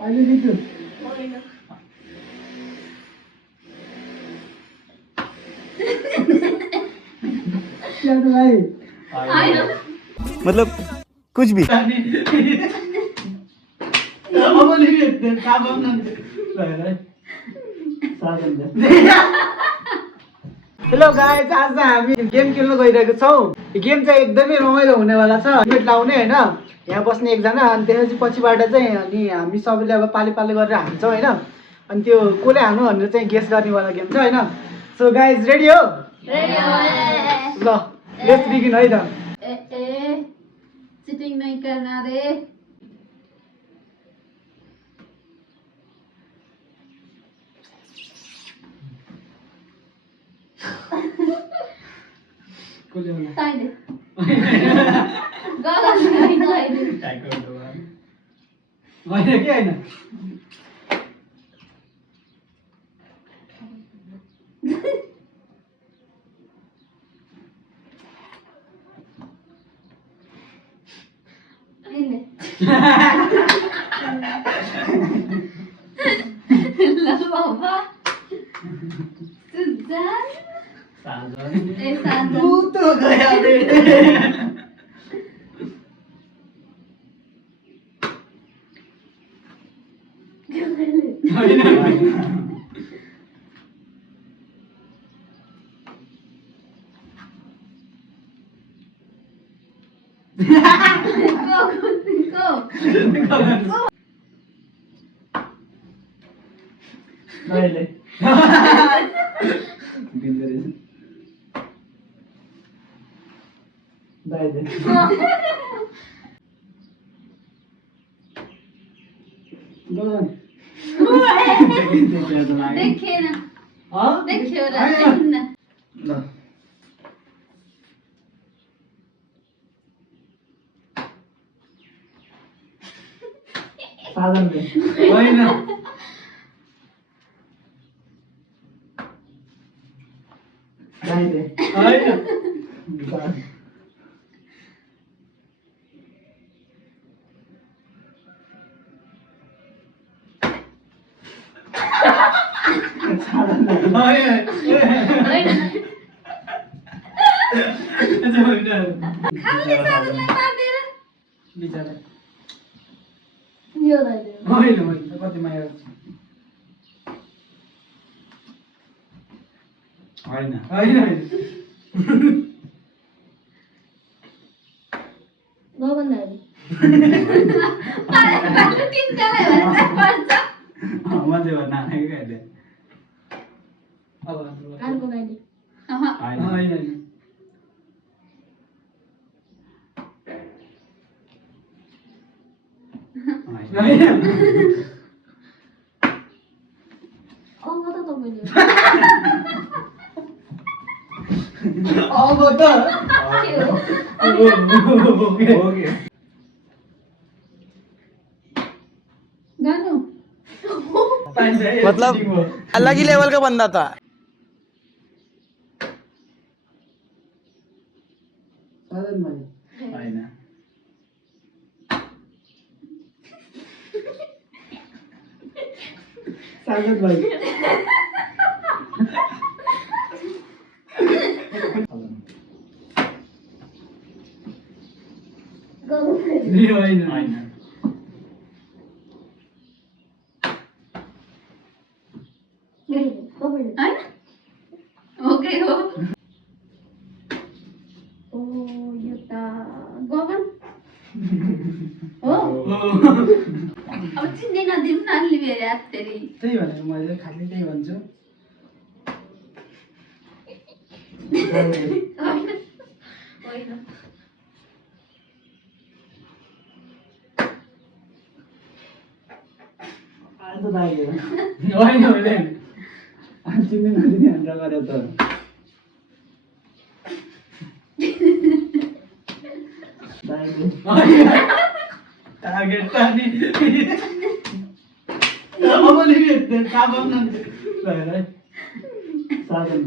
अहिले दिन्छु क्या त भाइ मतलब कुछ भी हेलो गाइस, आज हामी गेम खेल्न गइरहेको छौँ। यो गेम चाहिँ एकदमै रमाइलो हुनेवाला छ। हेलमेट लाउने होइन, यहाँ बस्ने एकजना, अनि त्यसपछि पछिबाट चाहिँ अनि हामी सबैले अब पाली पाली गरेर हान्छौँ होइन। अनि त्यो कसले हाल्नु भनेर चाहिँ गेस गर्नेवाला गेम छ होइन। सो गाइस, रेडी हो? ल लेट्स बिगिन है त। चिटिङ नहीं करना रे। ताइले गगन होइन अहिले होइन के होइन ल बाबा सुजान ए साजन तू तो गया रे Dale. Dale. देखे ना हाँ देखियो र ना साधन में वही ना Dale. Ay. खाली साजनलाई पार्देर बिचारा यो दाइले होइन होइन कति माया होइन होइन गगन दाइले पाले तिनटालाई भन्छ पर्छ मान्छे भन्न आएको अहिले अब अर्को दाइले होइन होइन अब त तपाईले अब त ओके गानु मतलब अलग ही लेवल का बंदा था। साधन भाइ होइन साधन भाइ होइन होइन होइन ओके हो ओ यो त गगन हो अब चिन्दै नदिनु न अलि मेरो हात फेरि त्यही भनेर मैले खालि त्यही भन्छु होइन होइन आज त लाग्यो होइन होइन चिन्ने नदिने हान्डा गरे त टार्गेट पनि अब नि काबम न भएर साधन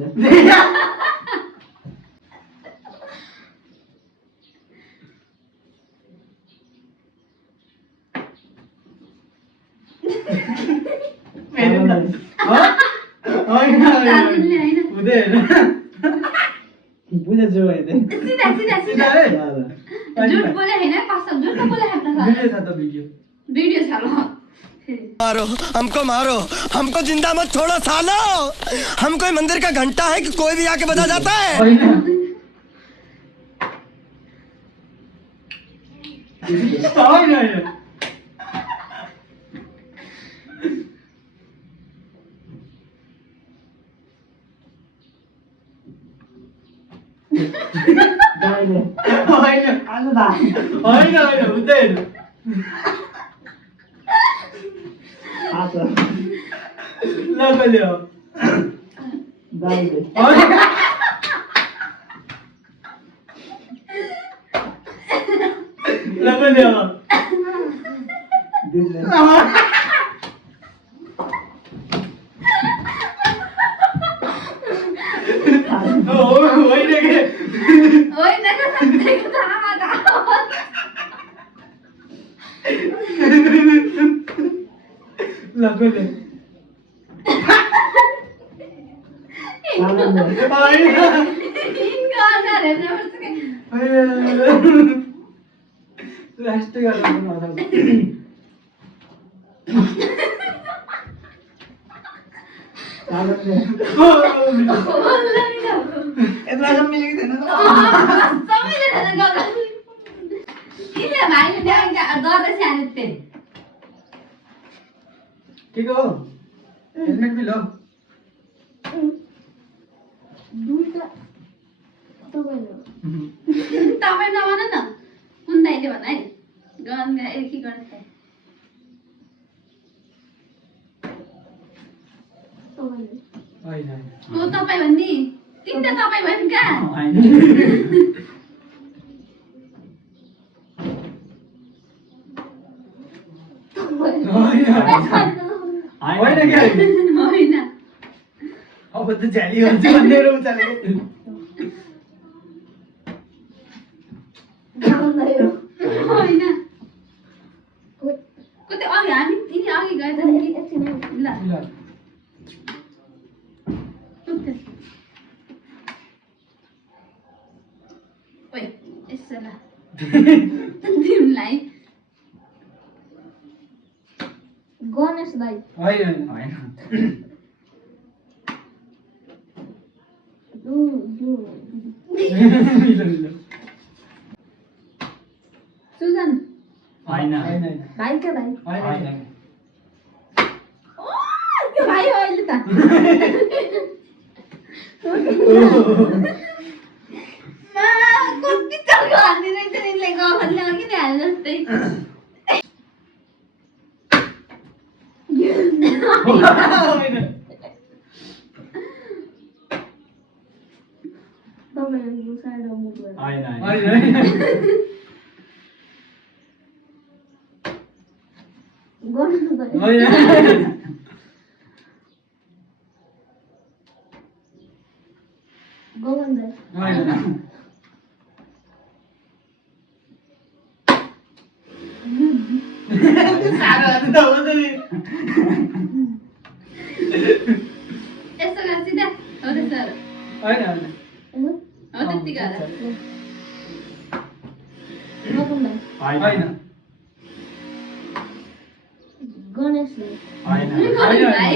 दाजुले होइन हुँदैन बुझेछु होइन सिधा सिधा सिधा झुट बोले होइन कसम झुट त बोले आफ्नो भिडियो छ त भिडियो भिडियो छ ल मारो हमको जिंदा मत छोड़ो सालो हम कोई मंदिर का घंटा है कि कोई भी आके बजा जाता है होइन होइन होइन दाइले होइन आज दा होइन होइन हुँदैन आज ल कहिले हो दाइले होइन ल कहिले हो दिदीले होइन के होइन न सत्य थाहा थाहा ल कहिले आनन्द होइन इनका आधार है ना उसके लास्ट गरेर आनन्द बोल्ला नि ना यत्रो सब मिलेको थिएन सबैले थाहा गयो किन भाइले त्यहाँ गर्दै सानो त्यो ठिक हो हेलमेट पनि लो दुईटा तपाईँ नभन न कुन दाइले भन है गन के गर्ने होइन हो तपाईँ भन्ने तिनटा तपाईँ भयो नि क्या होइन होइन के होइन अब त झ्याली हुन्छ भनेर उचालेको होइन कतै अघि हामी तिनी अघि गए त ल ल ओइ यसो ल तिमीलाई गणेश दाइ होइन होइन सुजन होइन होइन भाइ क्या भाइ होइन त्यो भाइ हो अहिले त मा कति चल्को हान्ने रहेछ यसले गफले अघि नै हाल्नु जस्तै तपाईँहरू गुसाएर मुख गर्नु गोगन दाइ यस्तो गर सिधा हो त्यसो हो त्यति गर गोगन दाइ गणेश दाइ गणेश भाइ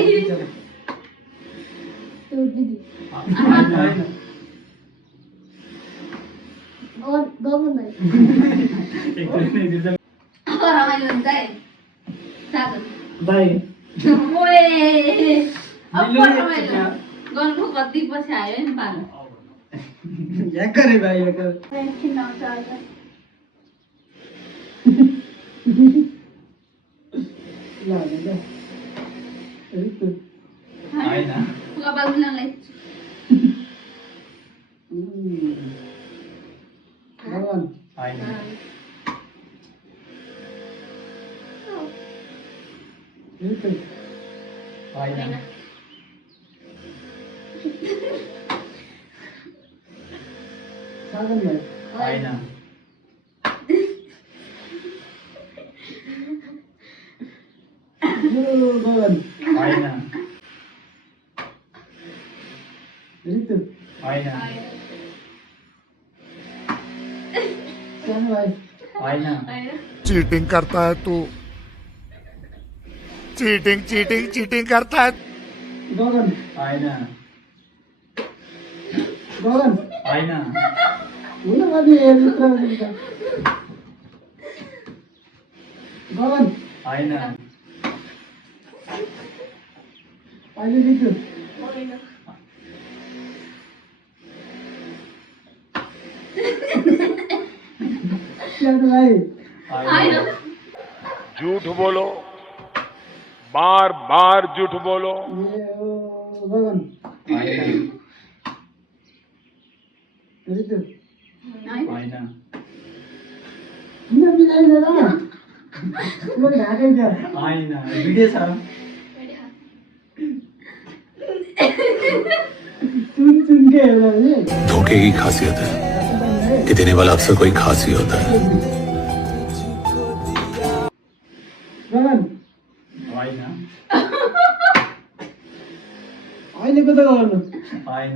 त्यो दिदी गोगन दाइ रमाइलो हुन्छ है साधन दाइ ओए अब रमाइलो गर्नु कति पछि आयो नि पालो याक रे भाइ याक एकछिन आउँछ अहिले ल ल होइन कपाल मिलाउनलाई भगवान होइन होइन साधन भाइ होइन गगन होइन ऋतु होइन सानो भाइ होइन चीटिंग करता है तू चीटिंग चीटिंग चीटिंग करता है गगन होइन गगन होइन हुन पनि ऋतु गगन होइन अहिले ऋतु सानो भाइ झूठ बोलो बार बार झूठ बोलो ए ओ गगन होइन ऋतु होइन किन मिलाइदिएर म ढाकै छ होइन भिडियो छ चुन चुन के होला नि धोखे की खासियत है कि देने वाला अक्सर कोई खास ही होता है गगन होइन अहिलेको त गर्नु होइन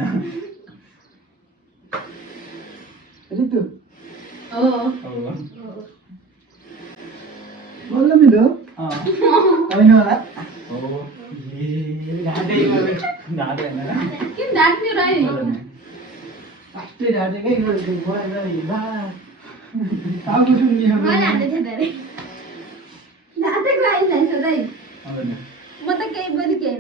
ऋतु हो बल्ल मिल्यो होइन होला हो ढाँटे होइन किन ढाक्ने रह्यो फास्टै ढाँटेकै गरेको टाउको सुन्ने मलाई हान्दै थियो धेरै ढाँटेको आइन्छ सधैँ होइन म त केही पनि केही